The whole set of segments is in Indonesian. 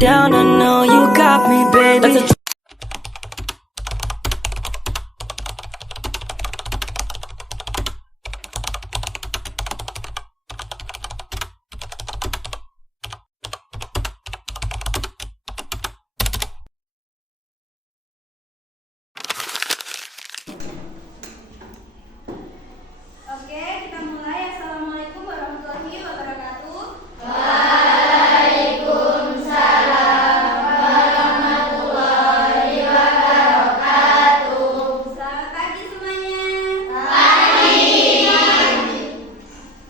down, I know you got me, baby. Oke, kita mulai. Assalamualaikum warahmatullahi wabarakatuh. Selamat pagi semuanya.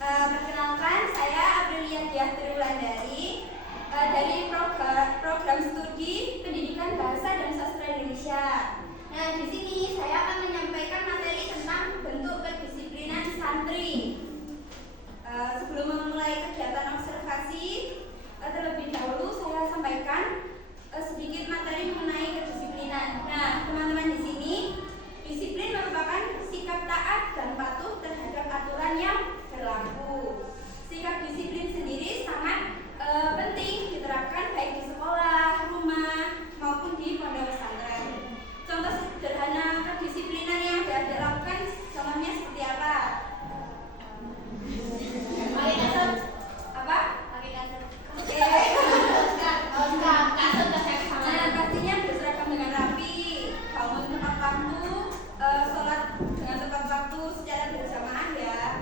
Perkenalkan, saya Aprilia Diah Triwulandari dari program studi Pendidikan Bahasa dan Sastra Indonesia. Nah, di sini saya akan menyampaikan materi tentang bentuk kedisiplinan santri. Sebelum memulai kegiatan observasi, terlebih dahulu saya sampaikan sedikit materi mengenai kedisiplinan. Nah, teman-teman di sini, disiplin merupakan sikap taat dan patuh terhadap aturan yang berlaku. Sikap disiplin sendiri sangat penting diterapkan baik di sekolah, rumah, maupun di pondok pesantren. Contoh sederhana kedisiplinan yang dilakukan contohnya seperti apa? Pakai kasut. Apa? Pakai kasut. Oke. Nah, pastinya berseragam dengan rapi, bangun tepat waktu, sholat dengan tepat waktu secara berjamaah ya.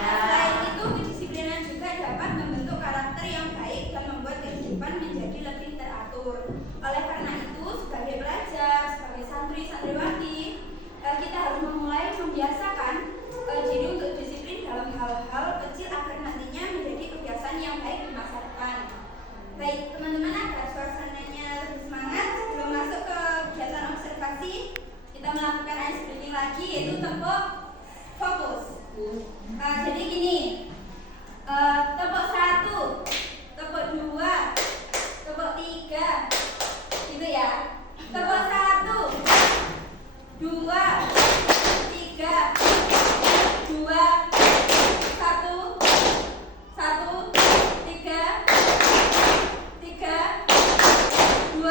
Selain itu, kedisiplinan juga dapat membentuk karakter yang baik dan membuat kehidupan menjadi lebih teratur. Oleh karena itu, sebagai pelajar, sebagai santriwati, kita harus memulai membiasakan diri untuk disiplin dalam hal-hal kecil agar nantinya menjadi kebiasaan yang baik di masa depan. Baik, teman-teman, agar suasananya lebih semangat, sebelum masuk ke kegiatan observasi, kita melakukan ice breaking lagi, yaitu tepuk fokus. Jadi gini, tepuk 1, tepuk 2, tepuk 3, gitu ya. Tepuk 1, 2, 3, 2, 1, 1, 3, 3, 2, 1,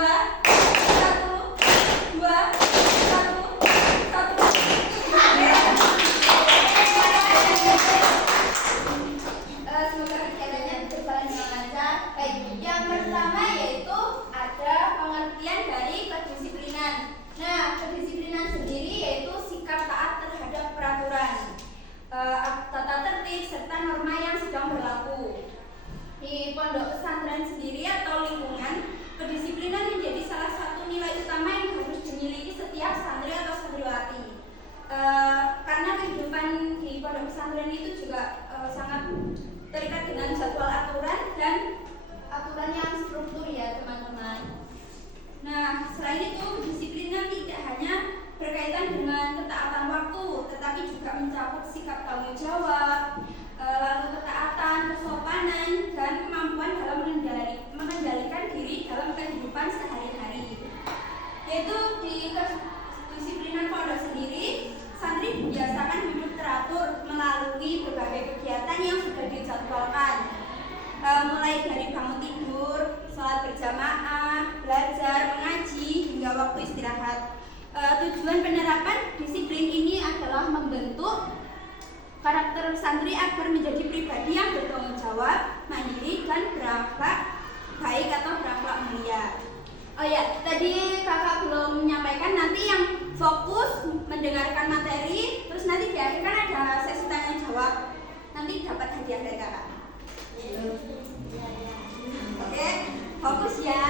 2, 1, 1. Semoga kegiatannya berjalan dengan lancar. Baik, yang pertama yaitu ada pengertian dari kedisiplinan. Nah, kedisiplinan sendiri yaitu sikap taat terhadap peraturan, tata tertib serta norma yang sedang berlaku. Di pondok pesantren sendiri atau lingkungan, kedisiplinan menjadi salah satu nilai utama yang harus dimiliki setiap santri atau santriwati. Karena kehidupan di pondok pesantren itu juga sangat terikat dengan jadwal aturan dan aturan yang struktur ya teman-teman. Nah, selain itu kedisiplinan tidak hanya berkaitan dengan ketaatan waktu, tetapi juga mencakup sikap tanggung jawab, lalu ketaatan, kesopanan, dan kemampuan dalam mengendalikan diri dalam kehidupan sehari-hari. Yaitu di kedisiplinan pondok sendiri, santri dibiasakan hidup teratur melalui berbagai kegiatan yang sudah dijadwalkan, mulai dari bangun tidur, sholat berjamaah, belajar, mengaji, hingga waktu istirahat. Tujuan penerapan disiplin ini adalah membentuk karakter santri agar menjadi pribadi yang bertanggung jawab, mandiri, dan berakhlak baik atau berakhlak mulia. Oh ya, tadi kakak belum menyampaikan, nanti yang fokus mendengarkan materi, terus nanti di akhir kan ada sesi tanya jawab, nanti dapat hadiah dari kakak. Oke, fokus ya.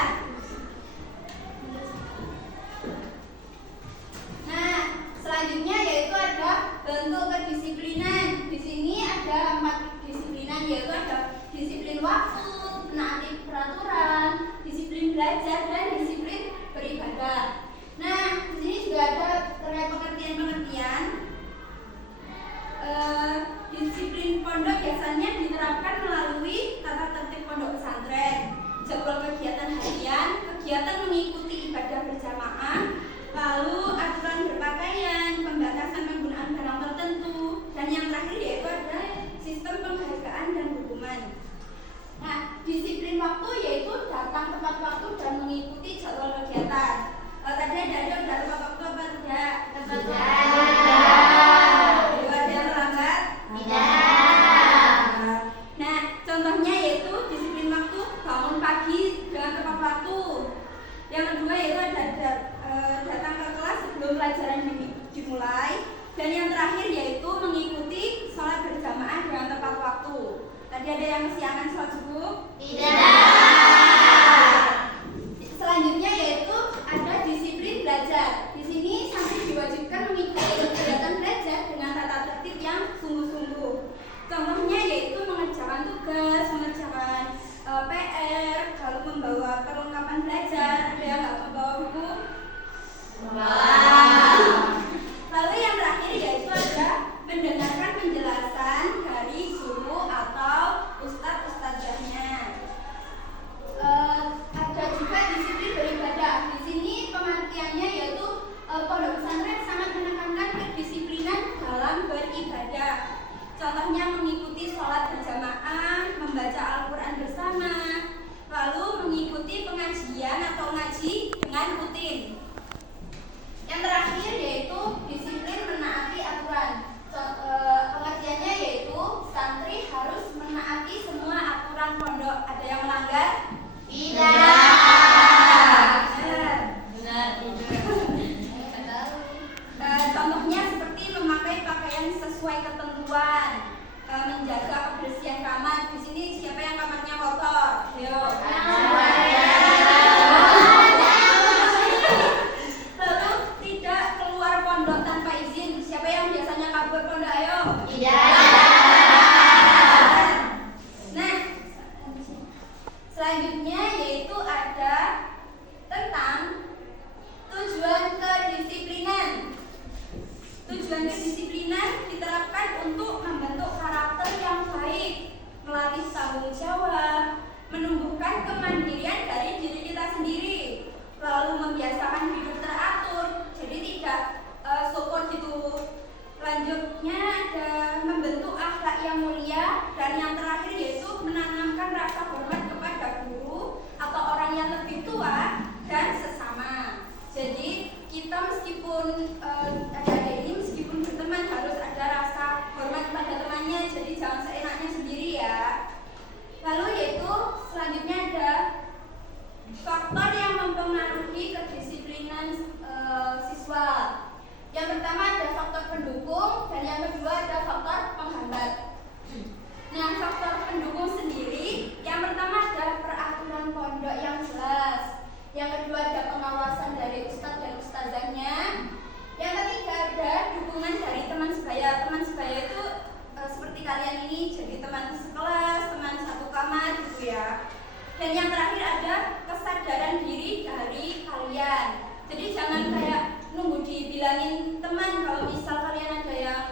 Nah, selanjutnya yaitu ada bentuk kedisiplinan. Di sini ada 4 kedisiplinan, yaitu ada disiplin waktu, menaati peraturan, disiplin belajar, dan disiplin beribadah. Nah, di sini juga ada terkait pengertian-pengertian. Disiplin pondok biasanya diterapkan melalui tata tertib pondok pesantren, jadwal kegiatan harian, kegiatan mengikuti ibadah berjamaah, lalu aturan berpakaian, pembatasan penggunaan barang tertentu, dan yang terakhir yaitu ada sistem penghargaan dan hukuman. Nah, disiplin waktu yaitu datang tepat waktu dan mengikuti jadwal kegiatan. Tadi ada udah tepat waktu apa tidak? Tidak. Ada yang terlambat? Tidak. Nah, contohnya yaitu disiplin waktu, bangun pagi dengan tepat waktu. Yang kedua yaitu datang ke kelas sebelum pelajaran dimulai. Dan yang terakhir yaitu mengikuti sholat berjamaah dengan tepat waktu. Tadi ada yang kesiangan sholat subuh? Tidak. Selanjutnya yaitu ada disiplin belajar. Di sini santri diwajibkan mengikuti kegiatan belajar dengan tata tertib yang sungguh-sungguh. Contohnya yaitu mengerjakan tugas, mengerjakan PR, lalu membawa perlengkapan belajar. Ada yang nggak membawa buku? Lalu yang terakhir yaitu ada mendengarkan penjelasan dari guru atau ustadz-ustadzahnya. Ada juga disiplin beribadah. Di sini pengertiannya yaitu pondok pesantren sangat menekankan kedisiplinan dalam beribadah. Contohnya mengikuti sholat berjamaah, membaca Al-Quran bersama, lalu mengikuti pengajian atau ngaji dengan rutin. Yang terakhir yaitu disiplin menaati aturan. Pengertiannya yaitu santri harus menaati semua aturan pondok. Ada yang melanggar? Benar. Contohnya seperti memakai pakaian sesuai ketentuan, menjaga kebersihan kamar. Di sini siapa yang kamarnya kotor? Ayo. Lalu tidak keluar pondok tanpa izin. Siapa yang biasanya kabur pondok? Ayo. Nah, selanjutnya yaitu ada tentang tujuan kedisiplinan. Tujuan kedisiplinan diterapkan untuk membentuk karakter yang baik, melatih tanggung jawab, menumbuhkan kemandirian dari diri kita sendiri, lalu membiasakan hidup teratur, jadi tidak sokor gitu. Lanjutnya ada membentuk akhlak yang mulia, dan yang terakhir yaitu menanamkan rasa hormat kepada guru atau orang yang lebih tua dan sesama. Jadi kita meskipun adik-adik ini meskipun berteman harus ada rasa hormat pada temannya, jadi jangan seenaknya sendiri ya. Lalu yaitu selanjutnya ada faktor yang mempengaruhi kedisiplinan siswa. Yang pertama ada faktor pendukung dan yang kedua ada faktor penghambat. Nah, faktor pendukung sendiri yang pertama ada peraturan pondok yang jelas. Yang kedua ada pengawasan dari ustadz dan ustazahnya. Yang ketiga ada dukungan dari teman sebaya. Teman sebaya itu seperti kalian ini jadi teman sekelas, teman satu kamar gitu ya. Dan yang terakhir ada kesadaran diri dari kalian. Jadi jangan kayak nunggu dibilangin teman kalau misal kalian ada yang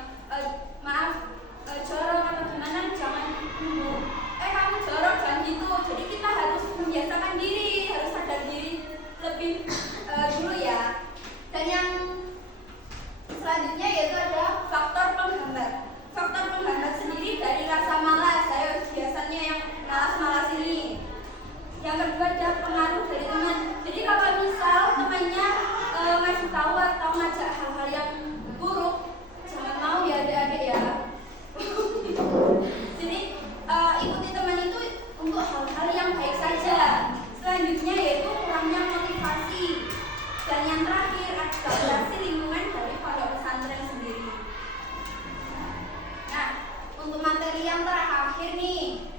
jorok atau gimana, jangan nunggu kamu jorok, jangan gitu. Jadi kita harus membiasakan diri, harus sadar diri lebih dulu ya. Dan yang selanjutnya yaitu ada faktor penghambat. Faktor penghambat sendiri dari rasa malas. Saya biasanya yang malas-malas ini. Yang kedua ada pengaruh dari teman. Jadi kalau misal temannya ngasih tahu atau ngajak hal-hal yang buruk, jangan mau ya adik-adik ya. Jadi ikuti teman itu untuk hal-hal yang baik saja. Selanjutnya yaitu kurangnya motivasi. Dan yang terakhir adaptasi lingkungan dari pondok pesantren sendiri. Nah, untuk materi yang terakhir nih,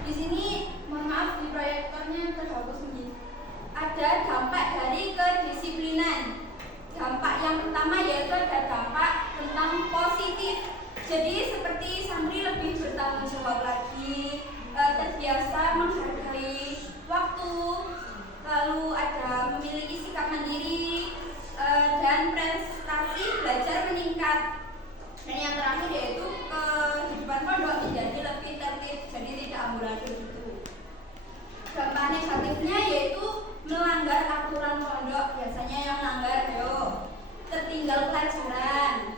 di sini mohon maaf di proyektornya terhapus begini. Ada dampak dari kedisiplinan. Dampak yang pertama yaitu ada dampak tentang positif. Jadi seperti santri lebih bertanggung jawab lagi, terbiasa menghargai waktu, lalu ada memiliki sikap mandiri, dan prestasi belajar meningkat. Dan yang terakhir yaitu kehidupan pondok menjadi lebih tertib, jadi tidak amburadul gitu. Dampak negatifnya yaitu melanggar aturan pondok. Biasanya yang melanggar tertinggal pelajaran.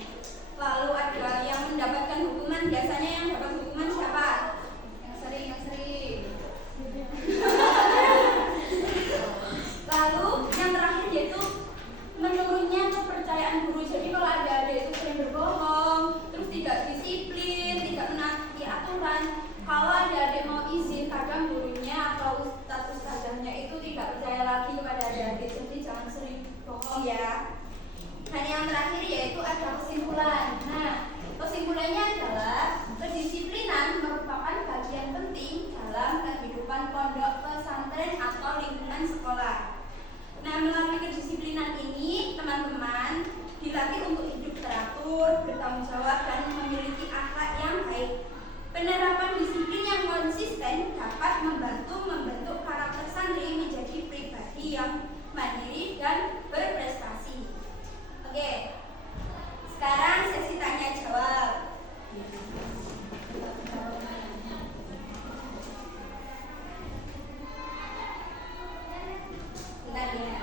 Lalu ada yang mendapatkan hukuman. Biasanya yang dapat hukuman siapa? Yang sering. Lalu yang terakhir yaitu menurunnya kepercayaan guru. Jadi kalau ada itu sering berbohong, terus tidak disiplin, tidak menaati aturan. Kalau adik-adik mau izin, kadang gurunya atau ustazahnya itu tidak percaya lagi kepada adik-adik. Jadi jangan sering bohong ya. Dan yang terakhir yaitu ada kesimpulan. Nah, kesimpulannya adalah kedisiplinan merupakan bagian penting dalam kehidupan pondok pesantren atau lingkungan sekolah. Nah, melalui kedisiplinan ini, teman-teman dilatih untuk hidup teratur, bertanggung jawab, dan memiliki akhlak yang baik. Penerapan disiplin yang konsisten dapat membentuk karakter santri menjadi pribadi yang mandiri dan berprestasi. Oke, sekarang sesi tanya jawab. Bentar ya.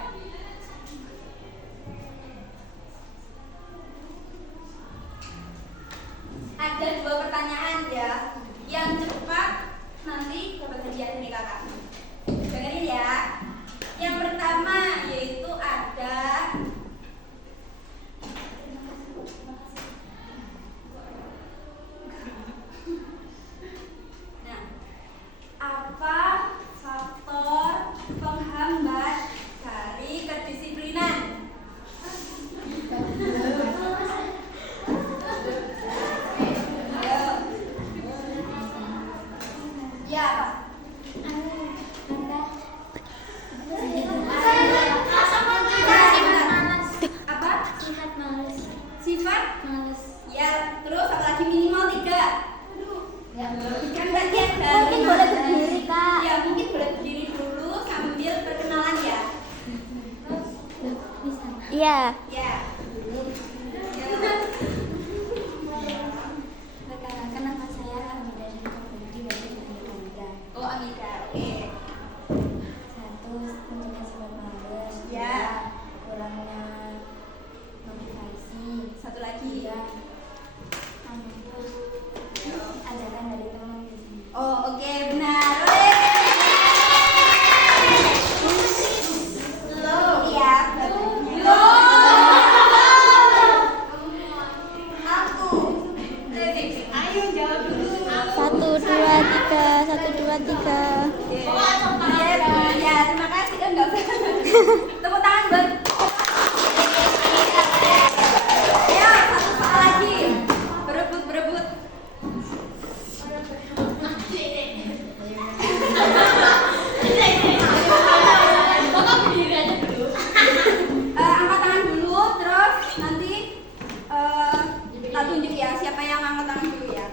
Ada 2 pertanyaan ya. Yang cepat nanti dapat hadiah dari kakak. Dengerin ya. Yang pertama yaitu ada apa faktor penghambat dari kedisiplinan? Ya, apa? Sifat malas. Ya, terus apa lagi minimal 3? Kan bagian dari mungkin boleh berdiri, Kak. Ya, mungkin boleh berdiri dulu sambil perkenalan ya. Iya. Ya. Perkenalkan nama saya Amida dan Komedi dari Amida. Oh, Amida. Oke. 1. Tentunya sebab males. Ya. 2. Kurangnya motivasi. 1 lagi. 3. Ajaran dari teman di sini. Oh, oke, benar. Low ya, low. Aku. Ayo jawab dulu. 1, 2, 3. 1, 2, 3. Ya, terima kasih kan enggak usah. Tepuk tangan buat. Ayo, 1 soal lagi. Berebut. Angkat tangan dulu, terus nanti tak tunjuk ya siapa yang angkat tangan dulu ya.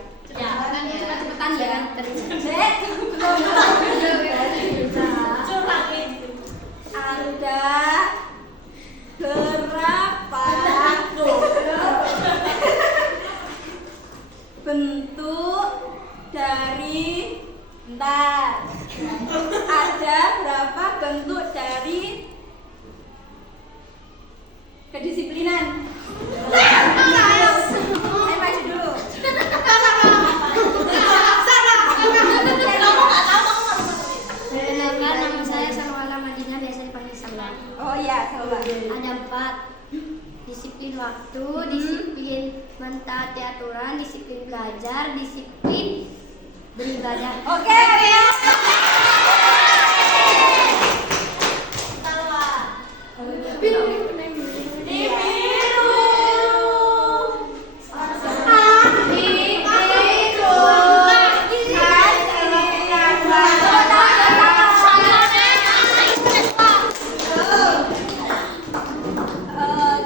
Cepetan ya. Ada berapa bentuk dari ada berapa bentuk dari kedisiplinan? Ayo maju dulu. Perkenalkan nama saya Sarwala Madinah, biasa dipanggil Sarwa. Oh iya, coba. Ada 4. Disiplin waktu, disiplin mentaati aturan, disiplin belajar, disiplin beribadah. Oke, ya.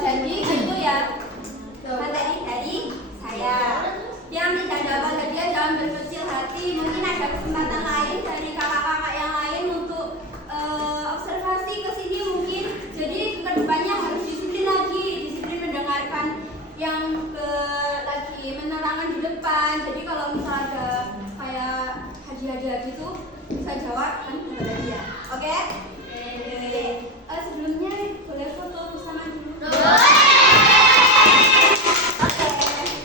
Jadi itu ya materi dari saya. Yang tidak dapat hadiah jangan berkecil hati. Mungkin ada kesempatan lain dari kakak-kakak yang lain untuk observasi ke sini mungkin. Jadi kedepannya harus disiplin lagi, disiplin mendengarkan yang lagi menerangkan di depan. Jadi kalau misalnya ada kayak hadiah-hadiah gitu bisa jawab kan dapat hadiah. Oke? Sebelumnya boleh foto bersama dulu.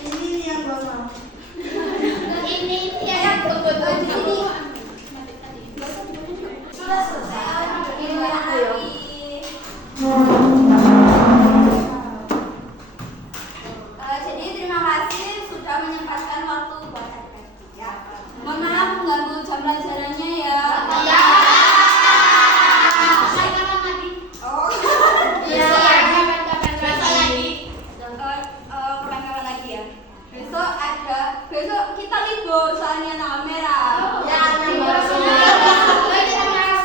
Ini yang bawa. Ini ya foto di sini. Sudah selesai. Ini lagi. Jadi terima kasih sudah menyempatkan waktu buat adik-adik ya. Mohon maaf mengganggu jam pelajarannya ya. Oh. Iya. Kapan-kapan lagi ya. Besok kita libur soalnya tanggal merah. Ya, libur.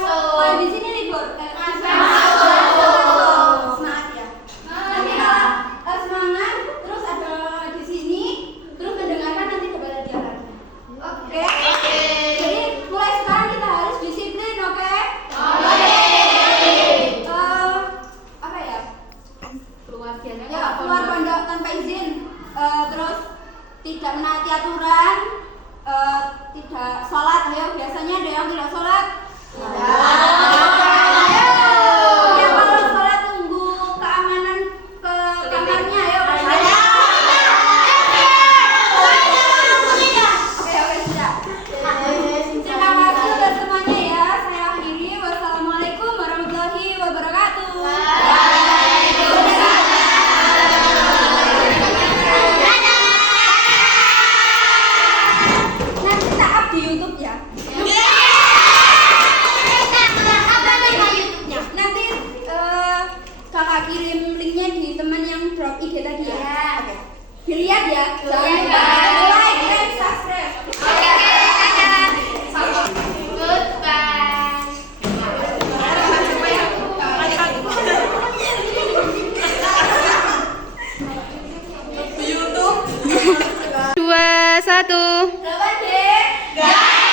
Oh, di sini libur. Semangat ya. Nanti kalau semangat terus ada di sini terus mendengarkan nanti kepada dia lagi. Oke. Jadi mulai sekarang kita harus disiplin, oke? Apa ya? Keluar pondok tanpa izin. Terus tidak menaati aturan. Tidak sholat. Ayo, biasanya ada yang tidak sholat. Ya, kalau sholat tunggu keamanan ke kamarnya. Ayo. Oke, sudah. Terima kasih buat semuanya ya. Saya akhiri. Wassalamualaikum warahmatullahi wabarakatuh. Nanti kita up di YouTube ya. Nanti kakak kirim linknya di teman yang drop IG tadi ya. Oke. Dilihat ya. Jangan lupa like dan subscribe. Dua, satu. Selamat deh.